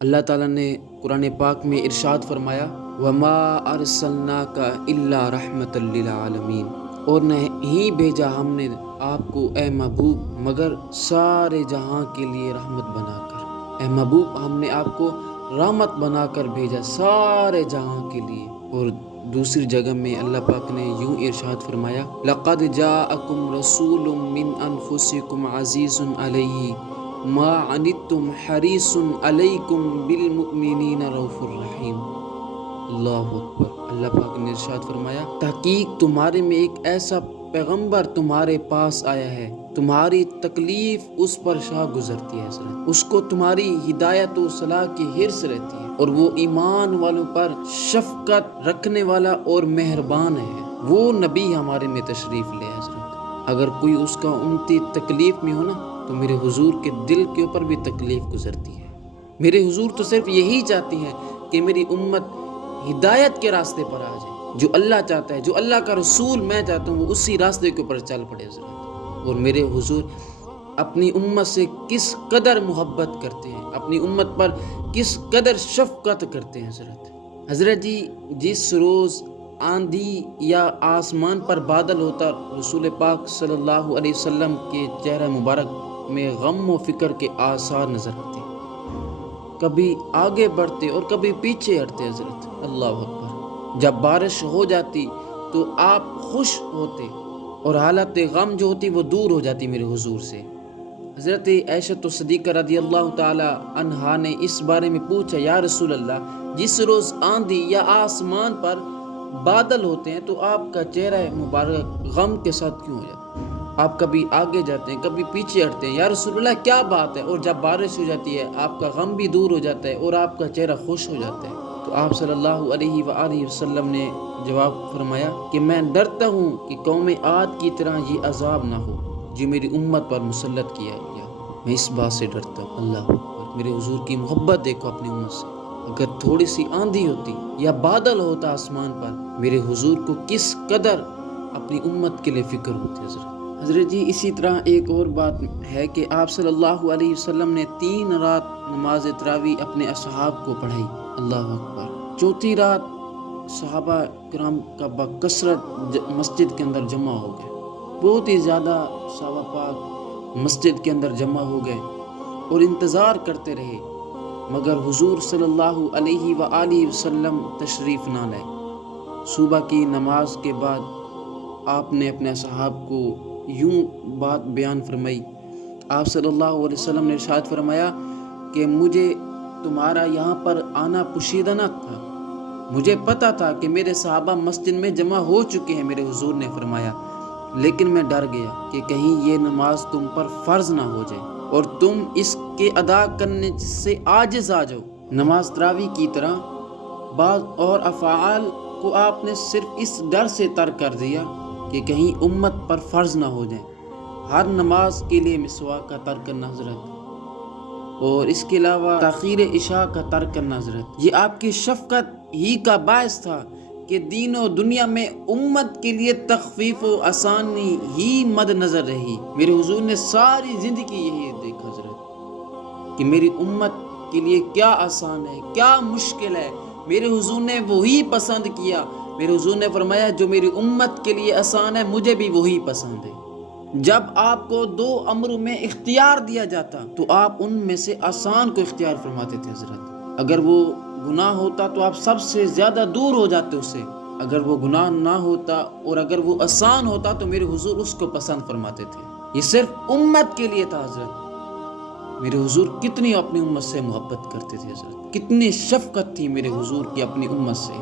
اللہ تعالیٰ نے قرآن پاک میں ارشاد فرمایا وَمَا أَرْسَلْنَاكَ إِلَّا رَحْمَةً لِّلْعَالَمِينَ، اور نہیں بھیجا ہم نے آپ کو اے محبوب مگر سارے جہاں کے لیے رحمت بنا کر۔ اے محبوب ہم نے آپ کو رحمت بنا کر بھیجا سارے جہاں کے لیے۔ اور دوسری جگہ میں اللہ پاک نے یوں ارشاد فرمایا لَقَدْ جَاءَكُمْ رَسُولٌ مِّنْ أَنفُسِكُمْ عَزِيزٌ عَلَيْهِ ما عنتم حریص علیکم بالمؤمنین رؤوف الرحیم۔ اللہ اکبر۔ اللہ پاک نے ارشاد فرمایا تحقیق تمہارے میں ایک ایسا پیغمبر تمہارے پاس آیا ہے، تمہاری تکلیف اس پر شاہ گزرتی ہے حضرت، اس کو تمہاری ہدایت و صلاح کی حرص رہتی ہے، اور وہ ایمان والوں پر شفقت رکھنے والا اور مہربان ہے۔ وہ نبی ہمارے میں تشریف لے حضرت، اگر کوئی اس کا امتی تکلیف میں ہو نا تو میرے حضور کے دل کے اوپر بھی تکلیف گزرتی ہے۔ میرے حضور تو صرف یہی چاہتی ہیں کہ میری امت ہدایت کے راستے پر آ جائے، جو اللہ چاہتا ہے، جو اللہ کا رسول میں چاہتا ہوں وہ اسی راستے کے اوپر چل پڑے حضرت۔ اور میرے حضور اپنی امت سے کس قدر محبت کرتے ہیں، اپنی امت پر کس قدر شفقت کرتے ہیں حضرت جی جس روز آندھی یا آسمان پر بادل ہوتا رسول پاک صلی اللہ علیہ وسلم کے چہرہ مبارک میں غم و فکر کے آثار نظر آتے، کبھی آگے بڑھتے اور کبھی پیچھے ہٹتے حضرت۔ اللہ اکبر۔ جب بارش ہو جاتی تو آپ خوش ہوتے اور حالت غم جو ہوتی وہ دور ہو جاتی میرے حضور سے۔ حضرت عائشہ صدیقہ رضی اللہ تعالی عنہا نے اس بارے میں پوچھا یا رسول اللہ جس روز آندھی یا آسمان پر بادل ہوتے ہیں تو آپ کا چہرہ مبارک غم کے ساتھ کیوں ہو جاتا ہے؟ آپ کبھی آگے جاتے ہیں کبھی پیچھے ہٹتے ہیں، یا رسول اللہ کیا بات ہے؟ اور جب بارش ہو جاتی ہے آپ کا غم بھی دور ہو جاتا ہے اور آپ کا چہرہ خوش ہو جاتا ہے۔ تو آپ صلی اللہ علیہ وآلہ وسلم نے جواب فرمایا کہ میں ڈرتا ہوں کہ قوم عاد کی طرح یہ عذاب نہ ہو جو میری امت پر مسلط کیا گیا، میں اس بات سے ڈرتا ہوں۔ اللہ اکبر۔ میرے حضور کی محبت دیکھو اپنی امت سے، اگر تھوڑی سی آندھی ہوتی یا بادل ہوتا آسمان پر میرے حضور کو کس قدر اپنی امت کے لیے فکر ہوتی حضرت جی۔ اسی طرح ایک اور بات ہے کہ آپ صلی اللہ علیہ وسلم نے 3 رات نماز تراویح اپنے اصحاب کو پڑھائی۔ اللہ اکبر۔ چوتھی رات صحابہ کرام کا بکثرت مسجد کے اندر جمع ہو گئے، بہت ہی زیادہ صحابہ پاک مسجد کے اندر جمع ہو گئے اور انتظار کرتے رہے، مگر حضور صلی اللہ علیہ وآلہ وسلم تشریف نہ لائے۔ صبح کی نماز کے بعد آپ نے اپنے اصحاب کو یوں بات بیان فرمائی۔ آپ صلی اللہ علیہ وسلم نے ارشاد فرمایا کہ مجھے تمہارا یہاں پر آنا پوشیدہ نہ تھا، مجھے پتا تھا کہ میرے صحابہ مسجد میں جمع ہو چکے ہیں، میرے حضور نے فرمایا، لیکن میں ڈر گیا کہ کہیں یہ نماز تم پر فرض نہ ہو جائے اور تم اس کے ادا کرنے سے عاجز آ جاؤ۔ نماز تراویح کی طرح بعض اور افعال کو آپ نے صرف اس ڈر سے ترک کر دیا کہ کہیں امت پر فرض نہ ہو جائیں۔ ہر نماز کے لیے مسواک کا ترک کرنا حضرت، اور اس کے علاوہ تاخیر عشاء کا ترک کرنا حضرت، یہ آپ کی شفقت ہی کا باعث تھا کہ دین و دنیا میں امت کے لیے تخفیف و آسانی ہی مد نظر رہی۔ میرے حضور نے ساری زندگی یہی دیکھا حضرت کہ میری امت کے لیے کیا آسان ہے کیا مشکل ہے، میرے حضور نے وہی پسند کیا۔ میرے حضور نے فرمایا جو میری امت کے لیے آسان ہے مجھے بھی وہی پسند ہے۔ جب آپ کو 2 امروں میں اختیار دیا جاتا تو آپ ان میں سے آسان کو اختیار فرماتے تھے حضرت۔ اگر وہ گناہ ہوتا تو آپ سب سے زیادہ دور ہو جاتے اس سے، اگر وہ گناہ نہ ہوتا اور اگر وہ آسان ہوتا تو میرے حضور اس کو پسند فرماتے تھے۔ یہ صرف امت کے لیے تھا حضرت۔ میرے حضور کتنی اپنی امت سے محبت کرتے تھے حضرت، کتنی شفقت تھی میرے حضور کی اپنی امت سے۔